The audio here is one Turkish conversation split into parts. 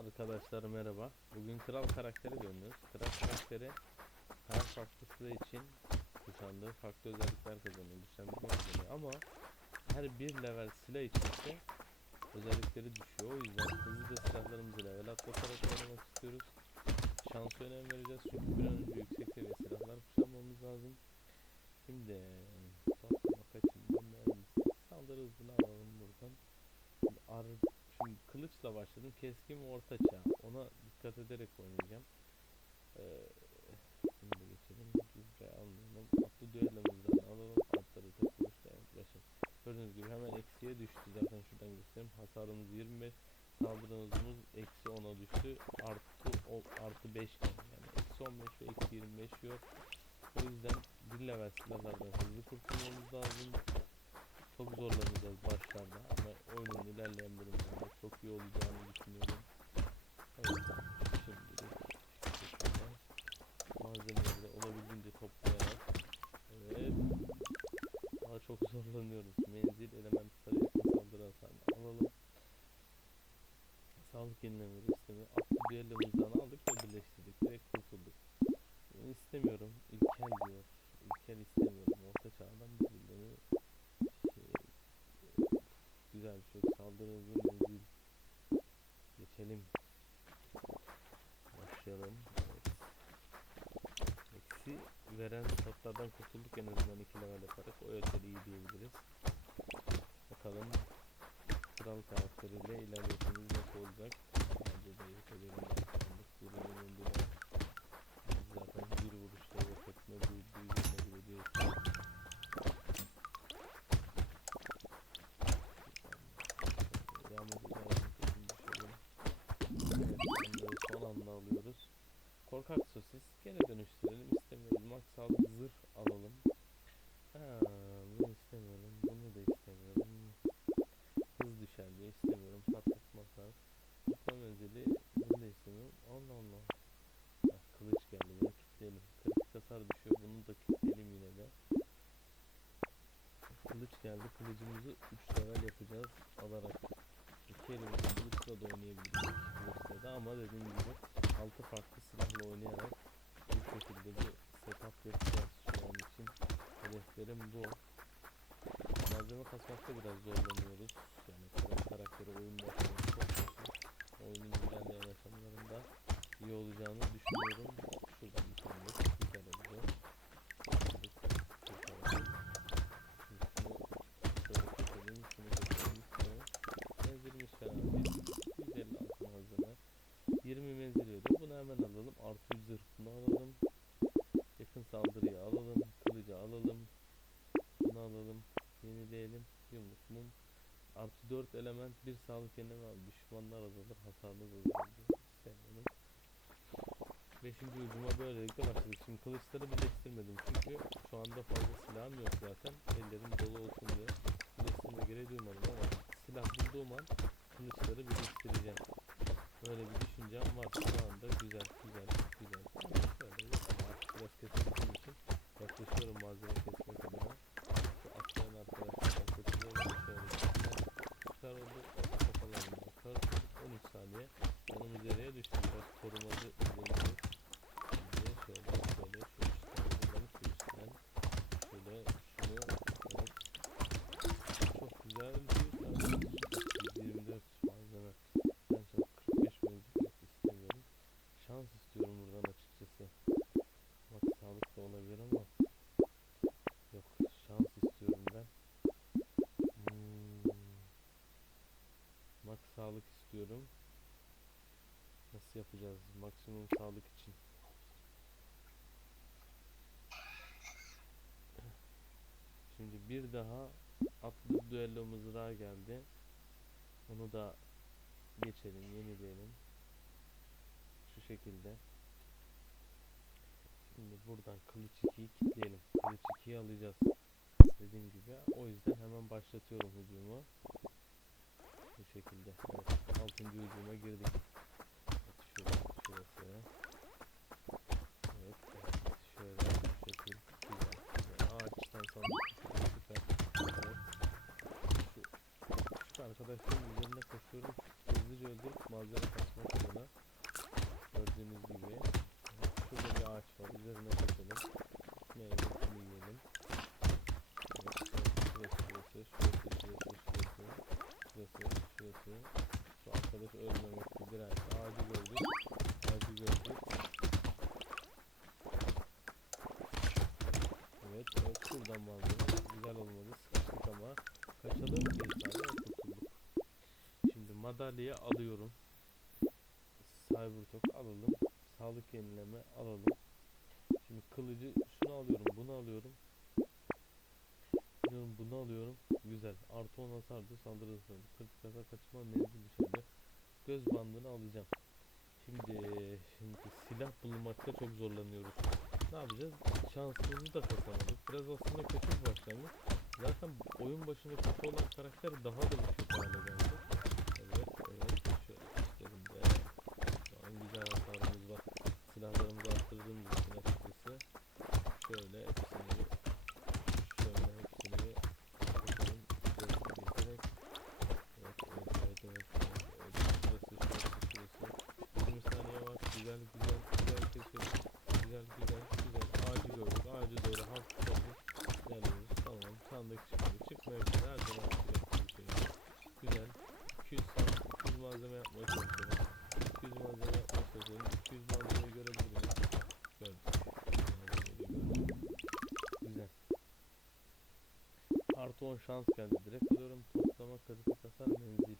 Arkadaşlar merhaba. Bugün kral karakteri dönüyoruz. Kral karakteri her farklı sıra için kuşandığı farklı özellikler kazanıyor. Ama her bir level silah için ise özellikleri düşüyor. O yüzden hızlıca silahlarımızı level atlatarak oynamak istiyoruz. Şansa önem vereceğiz çünkü bir an önce yüksek seviye silahlar kuşanmamız lazım. Şimdi saldırı hızını alalım buradan. Ar Şimdi kılıçla başladım. Keskin ve orta çağ. Ona dikkat ederek oynayacağım. Ee, şimdi geçelim. Gübre almayalım. Atlı düellamızdan alalım. Atları tek kılıçla yaklaşın. Gördüğünüz gibi hemen eksiye düştü. Zaten şuradan göstereyim. Hasarımız 25. Saldırı hızımız eksi 10'a düştü. Artı, o, artı 5 iken. Yani eksi 15 ve eksi 25 yok. O yüzden bir level hızlı kurtulmamız lazım çok zorlanacağız başlarda ama oyunun ilerleyen bölümlerinde çok iyi olacağını düşünüyorum. Evet, şimdi malzemeleri olabildiğince toplayarak evet daha çok zorlanıyoruz. Menzil, element, saldırı hasarını alalım. Sağlık yenilemeleri istemiyor. Aklı düellamızdan aldık ve birleştirdik. Direkt kurtulduk. Bunu istemiyorum. İlkel diyor. İlkel istemiyorum. Orta çağdan bir birileri şey, güzel bir şey. Saldırı hızı menzil. Geçelim. Başlayalım. Evet. Eksi veren statlardan kurtulduk en azından iki level yaparak. O yöntemi iyi diyebiliriz. Bakalım kral karakteriyle ilerleyişimiz nasıl olacak? Bence de yeteneğim başlandık. Birinin önünde zaten bir vuruşta yok etme, bir büyüme gibi diyor. Yağmur yağmur kesin düşelim. Evet, onları son anda alıyoruz. Korkak sosis gene dönüştürelim istemiyoruz. Max sağlık zırh alalım. Ha, bunu istemiyorum. Bunu da istemiyorum. Hız düşer diye istemiyorum. Patlık masar. Tutma menzili bunu da istemiyorum. Allah Allah. Bak kılıç geldi. Bunu kilitleyelim. Kritik hasar düşüyor. Bunu da kilitleyelim yine de. Kılıç geldi. Kılıcımızı 3 level yapacağız alarak. İki elimizde kılıçla da oynayabiliriz. Kılıçla da ama dediğim gibi 6 farklı silahla oynayarak bu şekilde bir setup yapacağız şu an için. Hedeflerim bu. Malzeme kasmakta biraz zorlanıyoruz. Yani kara karakteri oyun başlaması çok zor. Oyunun ilerleyen aşamalarında iyi olacağını düşünüyorum. Şuradan bir tane güzel oldu. Şöyle. Şunu keselim, şunu. Menzilimiz fena değil. 150 altın hazırlar. 20 menzil veriyor. Bunu hemen alalım. Artı 100 zırhını alalım. Yakın saldırıyı alalım. Kılıcı alalım. Bunu alalım. Yenileyelim. Yumruk mum. Artı 4 element bir sağlık yenileme al. Düşmanlar azalır. Hasarlı azalır. İstemiyorum. Beşinci ucuma böylelikle başladık. Şimdi kılıçları birleştirmedim çünkü şu anda fazla silahım yok zaten. Ellerim dolu olsun diye. Kılıçlarına gerek duymadım ama silah bulduğum an kılıçları birleştireceğim. Böyle bir düşüncem var şu anda. Güzel, güzel. Şöyle yapalım. Artık biraz kesildiğim için yaklaşıyorum malzeme kesmek adına. Şu atlayan arkadaşlardan kurtuluyorum. Şöyle güzel. Süper oldu. Kafalarını kör 13 saniye. Onun üzerine düştü. Biraz korumacı özelliği. Şimdi şöyle şöyle şu üstten şu üstten şöyle şunu evet. Çok güzel bir tane 124 malzeme. Ben çok 45 menzil yok istemiyorum. Şans istiyorum buradan açıkçası. Bak sağlık da olabilir ama yok şans istiyorum ben. Hmm. Max sağlık istiyorum. Nasıl yapacağız? Maksimum sağlık için. Şimdi bir daha atlı düello mızrağı geldi. Onu da geçelim, yenileyelim. Şu şekilde. Şimdi buradan kılıç 2'yi kilitleyelim. Kılıç 2'yi alacağız. Dediğim gibi. O yüzden hemen başlatıyorum hücumu. Bu şekilde. Evet. 6. hücuma girdik. Şöyle, şurası. Öldürüp malzeme Madalyayı alıyorum. Cybertalk alalım. Sağlık yenileme alalım. Şimdi kılıcı şunu alıyorum, bunu alıyorum. Diyorum bunu alıyorum. Güzel. Artı 10 hasardı saldırı hızı. 40 hasar kaçma menzil dışarıda. Göz bandını alacağım. Şimdi şimdi silah bulmakta çok zorlanıyoruz. Ne yapacağız? Şansımızı da kasamadık. Biraz aslında kötü bir başlangıç. Zaten oyun başında kötü olan karakter daha da kötü hale geldi. Silahlarımızı arttırdığımız için açıkçası. Şöyle hepsini şöyle hepsini bakalım. Şöyle getirerek. Evet, evet, evet, evet. evet. evet. Şurası, şurası, şurası. 20 saniye var. Güzel, güzel, güzel kesiyoruz. Güzel, güzel, güzel. Ağacı gördük. Ağacı doğru hafif hafif ilerliyoruz. Tamam. Sandık çıkmadı. Çıkmayabilir. Her zaman çıkacak bir şey. Güzel. 200 sandık, 200 malzeme yapmaya çalışıyorum. 200 malzeme yapmaya çalışıyorum. 200 malzemeyi görebilir miyim? Gördüm. Malzemeyi de gördüm. Güzel. Artı 10 şans geldi. Direkt alıyorum. Toplama kritik hasar menzil.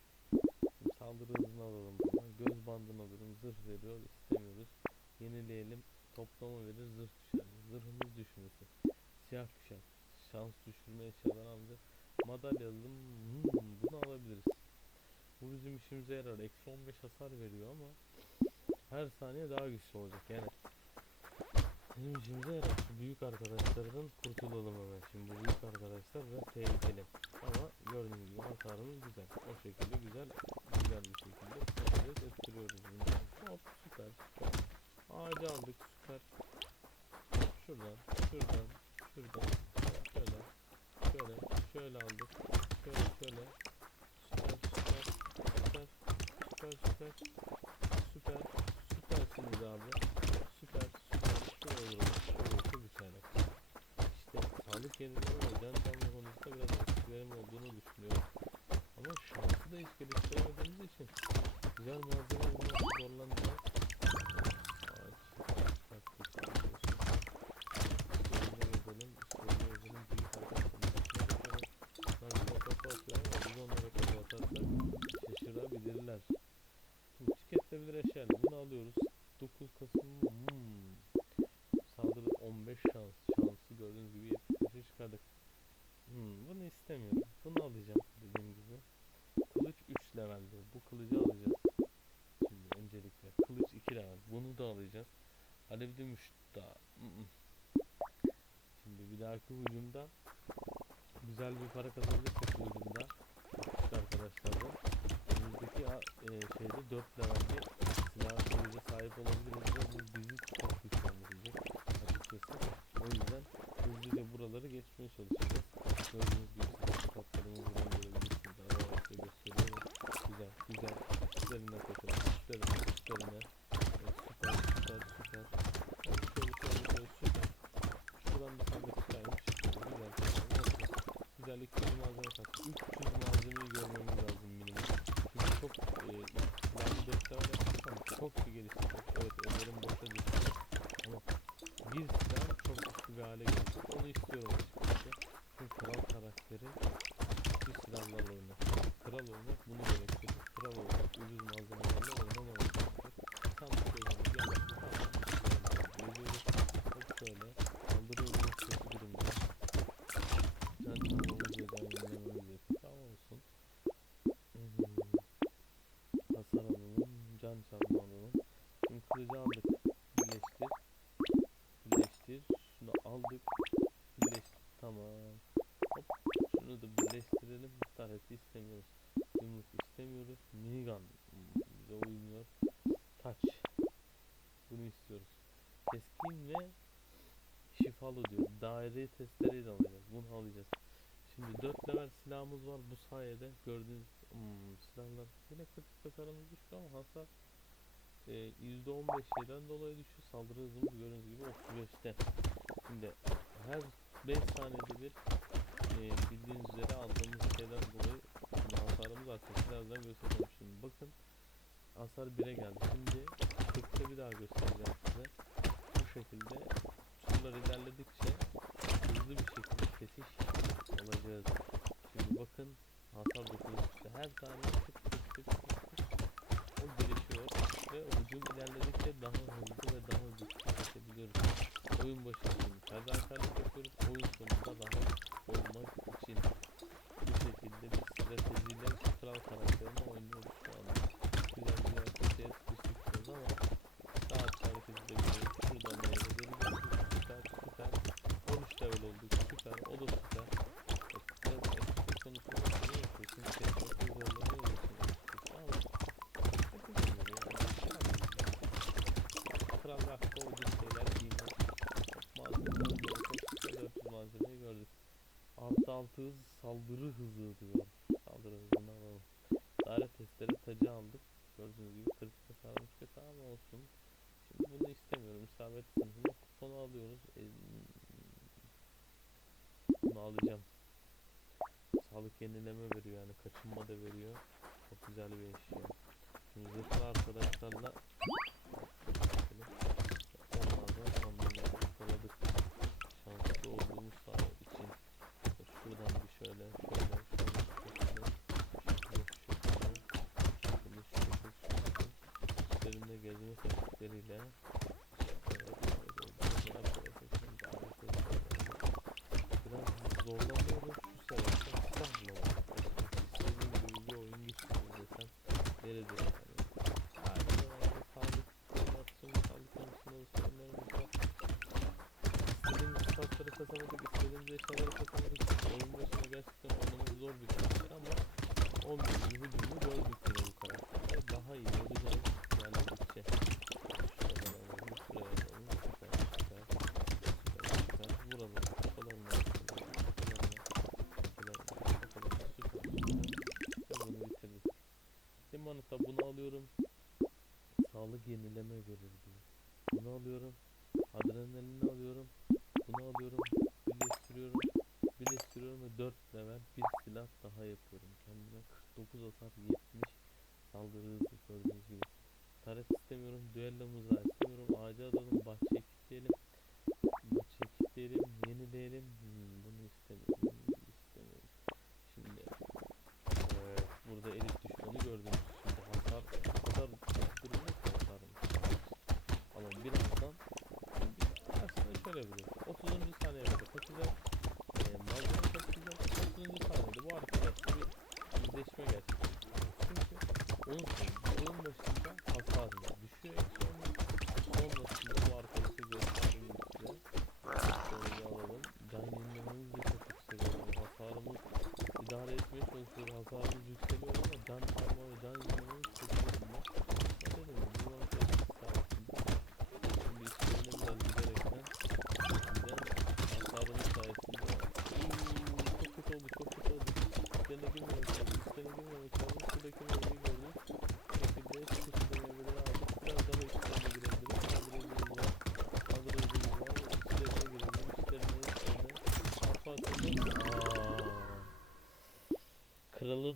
Şimdi saldırı hızını alalım. Göz bandını alıyorum. Zırh veriyor. istemiyoruz. Yenileyelim. Toplama verir. Zırh düşer. Zırhımız düşmesin. Siyah düşer. Şans düşürme eşyaları alacağız. Madalya alalım. Hmm, bunu alabiliriz. Bu bizim işimize yarar. Eksi 15 hasar veriyor ama her saniye daha güçlü olacak yani. Bizim işimize yarar. Büyük arkadaşlardan kurtulalım hemen. Şimdi bu büyük arkadaşlar biraz tehlikeli. Ama gördüğünüz gibi hasarımız güzel. O şekilde güzel güzel bir şekilde ettiriyoruz bunları. Hop süper. Ağacı aldık süper. Şuradan şuradan şuradan şöyle şöyle şöyle aldık. Şöyle şöyle. Süper süper süper süper süper süper süpersiniz abi. Süper süper şöyle vuralım. Şöyle olsa biter. İşte sağlık yenileme ve can çalma konusunda biraz eksiklerim olduğunu düşünüyorum. Ama şansı da hiç geliştiremediğimiz için güzel malzeme bulmakta zorlanacağız. Ağaç, taktik, İşlerine yazalım, işlerine yazalım, büyük arkadaşlarımız. Bunlar bize kafa atıyor ama biz onlara kafa atarsak şaşırabilirler. Şimdi tüketilebilir eşyalar. Bunu alıyoruz. 9 Kasım hmm. Saldırı 15 şans. Şansı gördüğünüz gibi 75'e çıkardık. Hmm, bunu istemiyorum. Bunu alacağım dediğim gibi. Kılıç 3 levelde. Bu kılıcı alacağız. Şimdi öncelikle kılıç 2 level. Bunu da alacağız. Alevli müşta. Mm-mm. Şimdi bir dahaki hücumda güzel bir para kazanırsak bu hücumda küçük arkadaşlardan önümüzdeki a- e, 4 levelde silah kılıca sahip olabiliriz ve bu bizi çok güçlendirecek açıkçası. O yüzden hızlıca buraları geçmeye çalışacağız. Gördüğünüz gibi silah kaplarımı buradan görebilirsiniz. Aralıkta gösteriyorum. Güzel, güzel. Üstlerine koşalım. Üstlerine, üstlerine. Evet, süper, süper, süper. Evet, şöyle, şöyle, şöyle, süper. Şuradan bir sandık çıkarmış. Güzel, güzel. Nasıl? Güzel 200 malzeme kattı. Şifalı diyor. Daire testereyi de alacağız. Bunu alacağız. Şimdi 4 level silahımız var bu sayede gördüğünüz hmm, silahlar yine kritik hasarımız düştü ama hasar e, %15 şeyden dolayı düşüyor. Saldırı hızımız gördüğünüz gibi 35'te. Şimdi her 5 saniyede bir e, bildiğiniz üzere aldığımız şeyden dolayı hasarımız artıyor. Birazdan göstereceğim şimdi. Bakın hasar 1'e geldi. Şimdi 40'ta bir daha göstereceğim size. Bu şekilde kadar ilerledikçe şey. hızlı bir şekilde kesiş alacağız. Şimdi bakın hasar dokunuşta her tane tık tık tık tık tık o gelişiyor ve hücum ilerledikçe daha hızlı ve daha güçlü kesebiliyoruz. Oyun başında fedakarlık yapıyoruz. Oyun sonunda daha olmak için 6 hız saldırı hızı diyor. Saldırı hızını alalım. Daire testere tacı aldık. Gördüğünüz gibi 40 hasar kötü ama olsun. Şimdi bunu istemiyorum. İsabet sınıfında kuponu alıyoruz. E, bunu alacağım. Sağlık yenileme veriyor yani. Kaçınma da veriyor. Çok güzel bir eşya. Şimdi zırhlı arkadaşlarla Hadi bakalım. şamanlıkta bunu alıyorum. Sağlık yenileme verir diyor. Bunu alıyorum. Adrenalini alıyorum. Bunu alıyorum. Birleştiriyorum. Birleştiriyorum ve 4 level bir silah daha yapıyorum. Kendime 49 hasar 70 saldırı hızı gördüğünüz gibi. Taret istemiyorum. Düello muzağı istemiyorum. Ağaca alalım. Bahçe kilitleyelim. Bahçe kilitleyelim. Yenileyelim.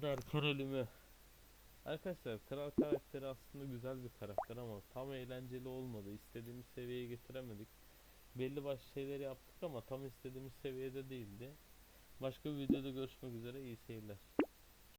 Döner kralimi. Arkadaşlar kral karakteri aslında güzel bir karakter ama tam eğlenceli olmadı. İstediğimiz seviyeye getiremedik. Belli başlı şeyleri yaptık ama tam istediğimiz seviyede değildi. Başka bir videoda görüşmek üzere iyi seyirler.